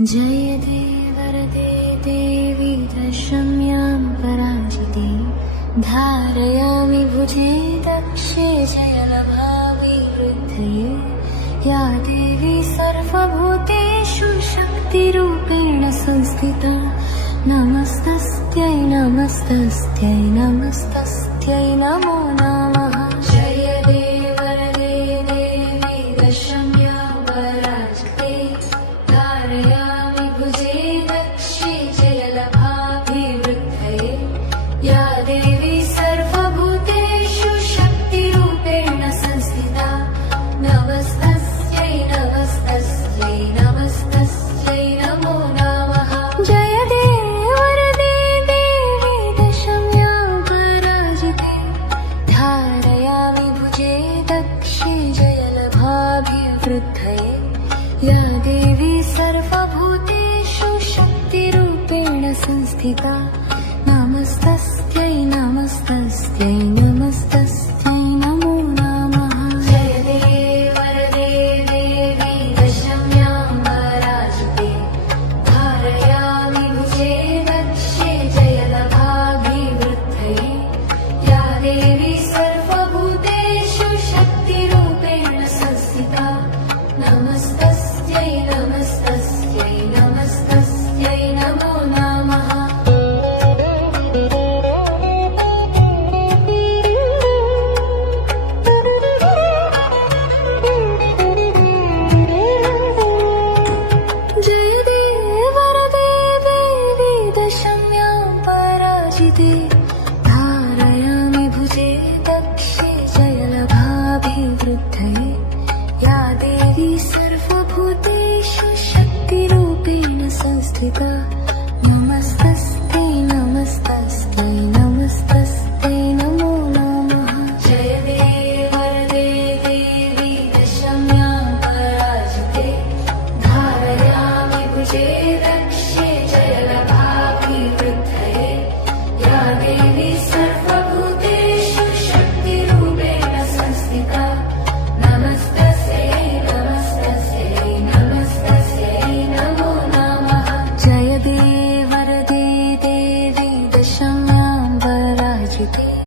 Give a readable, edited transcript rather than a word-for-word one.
जय देवरदे देवी दशम्यां पराजिते धारयामि भुजे दक्षे जयलभाविवृद्धये या देवी सर्वभूतेषु शक्तिरूपेण संस्थिता नमस्तस्यै नमस्तस्यै नमस्तस्यै नमो नमः। जय देवरदे देवी दशम्यां पराजिते धारयामि भुजे दक्षे जयलभाभिवृद्धये या देवी सर्वभूतेषु शक्तिरूपेण संस्थिता नमस्तस्यै नमस्तस्यै नमस्तस्यै नमो नमः। जय देवरदे देवी दशम्यां पराजिते धारयामि भुजे दक्षे जयलभाभिवृद्धये या देवी सर्वभूतेषु शक्तिरूपेण संस्थिता नमस्तस्यै नमस्तस्यै नमस्तस्यै नमो नमः। जय देवरदे देवी दशम्यां पराजिते धारयामि भुजे दक्षे जयलभाभिवृद्धये या देवी सर्वभूतेषु शक्तिरूपेण संस्थिता नमस्तस्यै नमस्तस्यै नमस्तस्यै नमो नमः। जय देवरदे देवी दशम्यां पराजिते धारयामि भुजे दक्षे जयलभाभिवृद्धये या देवी सर्वभूतेषु शक्तिरूपेण संस्थिता